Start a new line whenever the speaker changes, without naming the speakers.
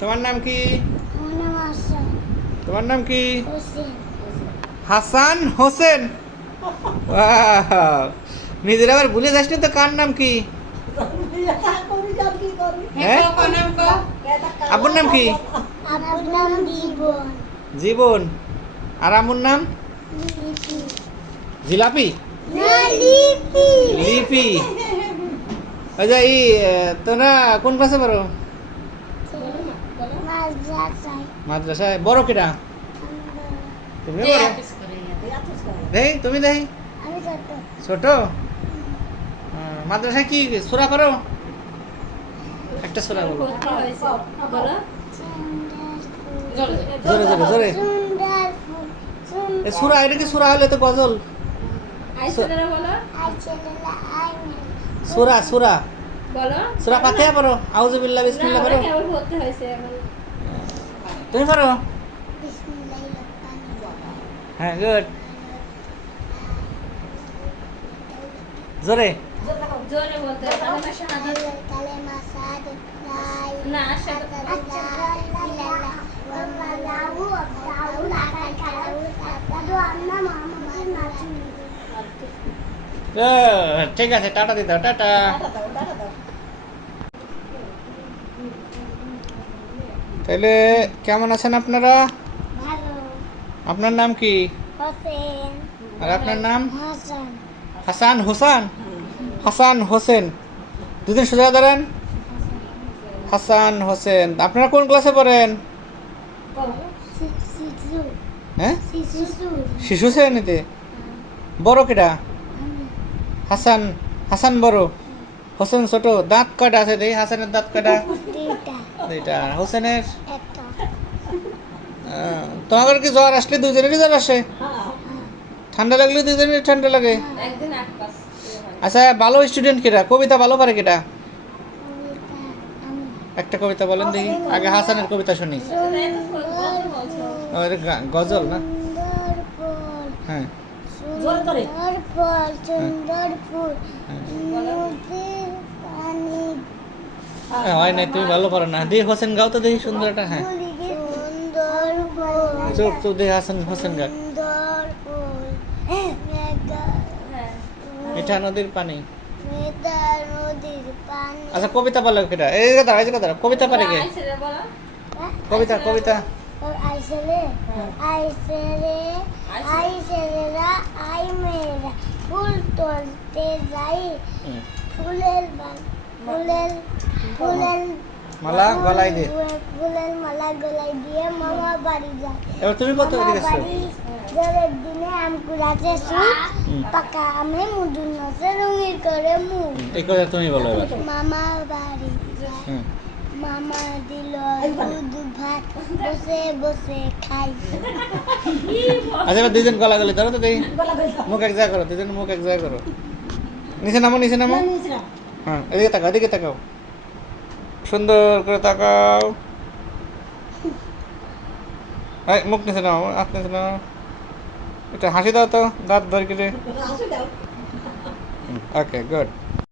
তোমার নাম কি? তোমার নাম কি?
হোসেন।
হাসান! নিজের আবার ভুলে যাস না তো কার নাম কি? হ্যাঁ আব্বুর নাম কি?
আপুর জীবন।
জীবন। আর আমুর নাম?
লিপি।
জিলাপি?
না লিপি।
আচ্ছা এই তোরা কোন ক্লাসে পড়ো?
মাদ্রাসায়।
মাদ্রাসায়? বড় কিটা তুমি বড়? দেই তুমি দেই?
ছোট।
ছোট? মাদ্রাসায় কি সুরা করো একটা সুরা বলো। জোরে জোরে জোরে সুরা এটা কি সুরা হলে তো গজল? সুরা সুরা।
বলো।
সুরা পাতিয়া পড়ো। আউজুবিল্লাহ বিসমিল্লাহ পড়ো।
হয়েছে এখন।
তুমি পড়ো
বিসমিল্লাহির রহমানির রহিম
হ্যাঁ গুড জোরে
জোরে বলতে হবে, কালেমা শাহাদাত।
কালেমা সাদ লাই
না, শাহাদাত।
Good. ঠিক আছে টাটা দিতে হবে, টাটা তাহলে কেমন আছেন আপনারা? আপনার নাম কি? আর আপনার নাম? হাসান। হোসান হাসান? হোসেন দুদিন সোজা দাঁড়ান। হাসান হোসেন। আপনারা কোন ক্লাসে পড়েন? হ্যাঁ? শিশু শ্রেণীতে? বড় কেটা হাসান হাসান বড়। হোসেন ছোট দাঁত কয়টা আছে দেই? হাসানের দাঁত কয়টা? দুইটা। হোসেনের? তোমাদের কি জ্বর আসলে দুজনেরই জ্বর আসে? ঠান্ডা লাগলে দুজনেরই ঠান্ডা লাগে?
একদিন আট
আচ্ছা ভালো স্টুডেন্ট কেটা? কবিতা ভালো পারে কেটা? একটা কবিতা বলেন দেখি। আগে হাসানের কবিতা শুনি। গজল না? হ্যাঁ।
সুন্দর ফল সুন্দর ফুল
হ্যাঁ। হ্যাঁ, হয় নাই তুমি ভালো পারো না। দেখি হোসেন গাও তো দেখি সুন্দর একটা হ্যাঁ চুপ চুপ দেখি হাসান হোসেন গা
সুন্দর ফুল মেঘা
মিঠা নদীর পানি।
মেঘা নদীর পানি।
আচ্ছা কবিতা বলো কেটা। এই কথা এই কথা কবিতা পারে কে? কবিতা কবিতা।
আইসেলে আইসেলে আইসেলেরা আই মেয়েরা ফুল তুলতে যাই। ফুলের বান ফুলের ফুলের
মালা গলায় দে।
ফুলের মালা গলায় দিয়ে মামা বাড়ি যায়।
এবার তুমি কত এসো।
বাড়ি জলের দিনে আম কুড়াতে সুখ। পাকা আমে মুদুর নাচে রঙিন করে মুখ।
এই কথা তুমি বলো এবার।
মামা বাড়ি যায়। মামা দিল দুধ ভাত বসে বসে খাই।
আচ্ছা এবার দুইজন গলা গলি ধরো তো দেখি। মুখ এক জায়গা করো দুজন মুখ এক জায়গা করো। নিচে নামো নিচে নামো। হ্যাঁ এদিকে তাকাও এদিকে তাকাও। সুন্দর করে তাকাও। মুখ নিচে নাও হাত নিচে নাও এটা হাসি দাও তো দাঁত ধরে ওকে গুড